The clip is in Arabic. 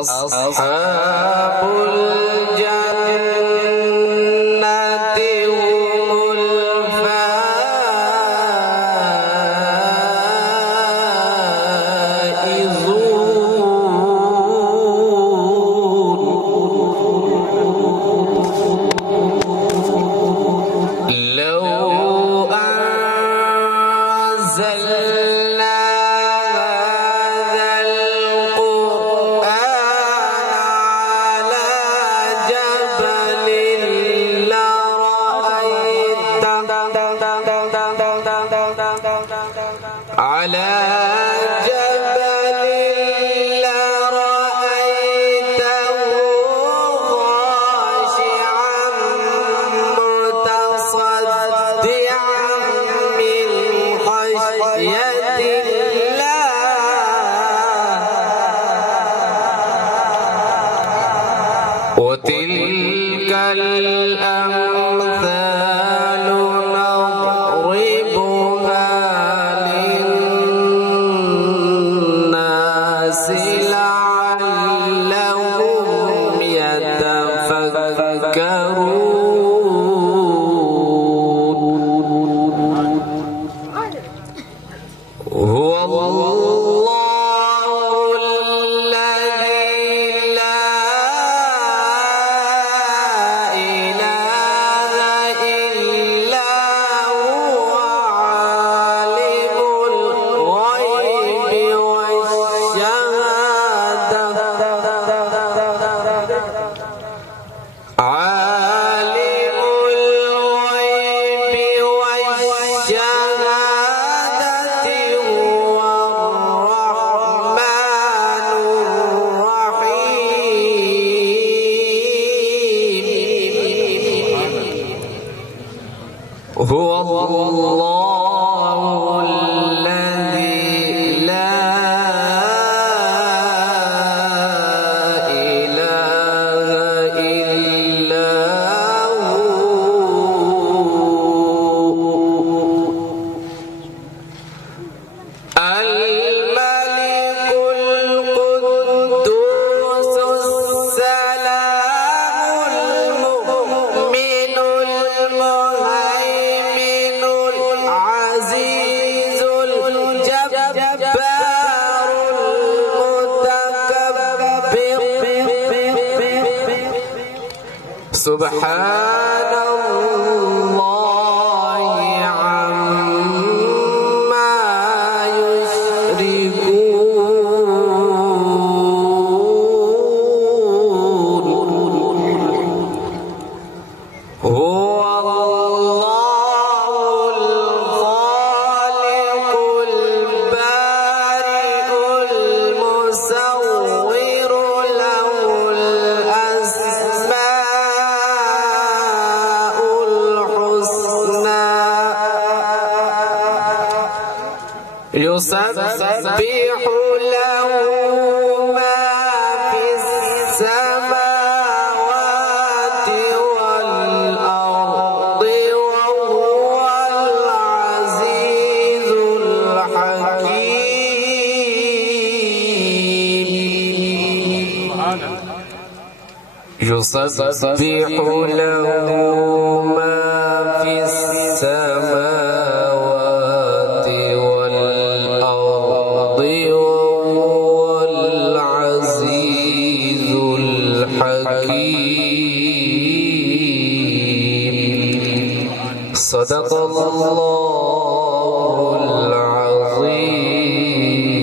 أصحاب الجنة هم الفائزون. لو أنزلنا على جبل لرأيته خاشعا متصدعا من خشية الله. وتلك الأمثال نضربها لعلهم يتفكرون. هو الله الذي لا إله إلا هو عالم الغيب والشهادة هو الرحمن الرحيم. هو الله الذي لا إله إلا هو الملك القدوس السلام المؤمن المهيمن العزيز الجبار المتكبر. سبحان الله عما يشركون. هو الله الخالق البارئ المصور له الأسماء الحسنى يسبح له ما في السماوات والأرض وهو العزيز الحكيم. يسبح له ما في السماوات والأرض وهو العزيز الحكيم. صدق الله.